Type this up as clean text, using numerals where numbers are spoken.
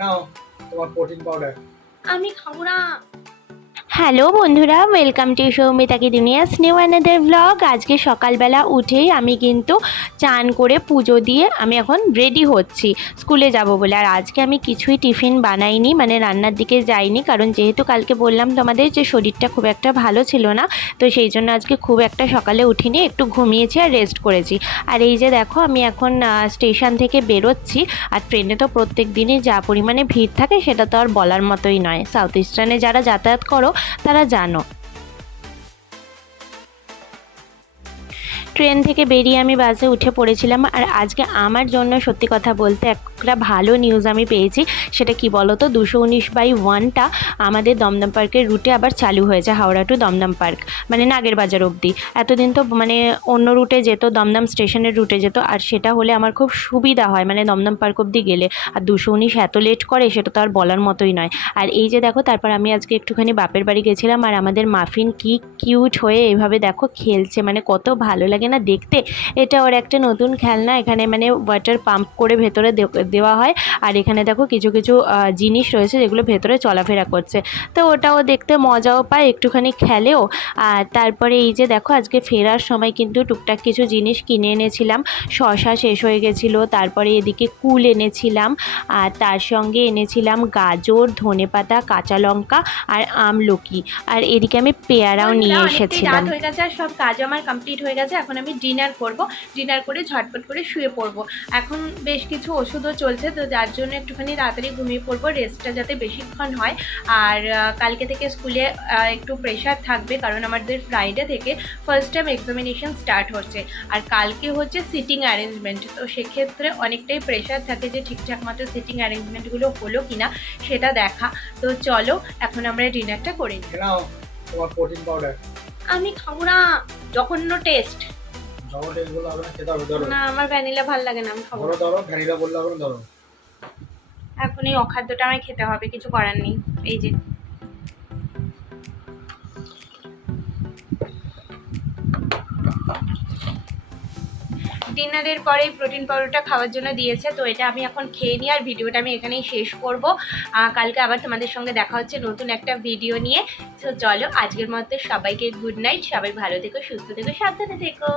নাও তোমার protein powder. আমি খাবো না। হ্যালো বন্ধুরা, ওয়েলকাম টু সৌমিতা কি দুনিয়াস নিউ অ্যানাদার ব্লগ। আজকে সকালবেলা উঠেই আমি কিন্তু চান করে পুজো দিয়ে আমি এখন রেডি হচ্ছি স্কুলে যাব বলে। আর আজকে আমি কিছুই টিফিন বানাইনি, মানে রান্নার দিকে যাইনি, কারণ যেহেতু কালকে বললাম তোমাদের যে শরীরটা খুব একটা ভালো ছিল না, তো সেই জন্য আজকে খুব একটা সকালে উঠিনি, একটু ঘুমিয়েছি আর রেস্ট করেছি। আর এই যে দেখো আমি এখন স্টেশন থেকে বেরোচ্ছি। আর ট্রেনে তো প্রত্যেক দিনই যা পরিমাণে ভিড় থাকে সেটা তো আর বলার মতোই নয়। সাউথ ইস্টার্নে যারা যাতায়াত করো তারা জানো। ট্রেন থেকে বেরিয়ে আমি বাসে উঠে পড়েছিলাম। আর আজকে আমার জন্য সত্যি কথা বলতে একটা ভালো নিউজ আমি পেয়েছি। সেটা কি বলো তো, 219/1টা আমাদের দমদম পার্কের রুটে আবার চালু হয়েছে, হাওড়া টু দমদম পার্ক, মানে নাগের বাজার অবধি। এতদিন তো মানে অন্য রুটে যেত, দমদম স্টেশনের রুটে যেত, আর সেটা হলে আমার খুব সুবিধা হয়, মানে দমদম পার্ক অবধি গেলে। আর 219 এত লেট করে সেটা তো আর বলার মতোই নয়। আর এই যে দেখো, তারপর আমি আজকে একটুখানি বাপের বাড়ি গেছিলাম, আর আমাদের মাফিন কি কিউট হয়ে এভাবে দেখো খেলছে, মানে কত ভালো লাগে না দেখতে। এটা ওর একটা নতুন খেলনা, এখানে মানে ওয়াটার পাম্প করে ভেতরে দেওয়া হয়। আর এখানে দেখো কিছু কিছু জিনিস রয়েছে যেগুলো ভেতরে চলাফেরা করছে, তো ওটাও দেখতে মজাও পায়, একটুখানি খেলেও। আর তারপরে এই যে দেখো আজকে ফেরার সময় কিন্তু টুকটাক কিছু জিনিস কিনে এনেছিলাম। শসা শেষ হয়ে গেছিলো, তারপরে এদিকে কুল এনেছিলাম, আর তার সঙ্গে এনেছিলাম গাজর, ধনেপাতা, কাঁচা লঙ্কা আর আমলকি। আর এদিকে আমি পেয়ারাও নিয়ে এসেছিলাম। রাত হয়ে গেছে আর সব কাজ আমার কমপ্লিট হয়ে গেছে। এখন আমি ডিনার করব, ডিনার করে ঝটপট করে শুয়ে পড়ব। এখন বেশ কিছু ওষুধও চলছে, তো যার জন্য একটুখানি তাড়াতাড়ি ঘুমিয়ে পড়বো, রেস্টটা যাতে বেশিক্ষণ হয়। আর কালকে থেকে স্কুলে একটু প্রেশার থাকবে, কারণ আমাদের ফ্রাইডে থেকে ফার্স্ট টাইম এক্সামিনেশন স্টার্ট হচ্ছে। আর কালকে হচ্ছে সিটিং অ্যারেঞ্জমেন্ট, তো সেক্ষেত্রে অনেকটাই প্রেশার থাকে যে ঠিকঠাক মতো সিটিং অ্যারেঞ্জমেন্টগুলো হলো কিনা সেটা দেখা। তো চলো এখন আমরা ডিনারটা করে নিই। নাও তোমার প্রোটিন পাউডার। আমি খাবো না, জঘন্য টেস্ট। জগৎ এগুলো হবে না, খেতে হবে। ধরো না, আমার ভ্যানিলা ভালো লাগে না, আমি খাবো ধরো না। ধরো, ভ্যানিলা বললে হবে না, ধরো। এখন এই অখাদ্যটা আমায় খেতে হবে, কিছু করার নেই। এই যে ডিনারের পরে প্রোটিন পাউডারটা খাওয়ার জন্য দিয়েছে, তো এটা আমি এখন খেয়ে নিই। আর ভিডিওটা আমি এখানেই শেষ করব। কালকে আবার তোমাদের সঙ্গে দেখা হচ্ছে নতুন একটা ভিডিও নিয়ে। তো চলো আজকের মতো সবাইকে গুড নাইট, সবাই ভালো থেকো, সুস্থ থেকো, সাবধানে থেকো।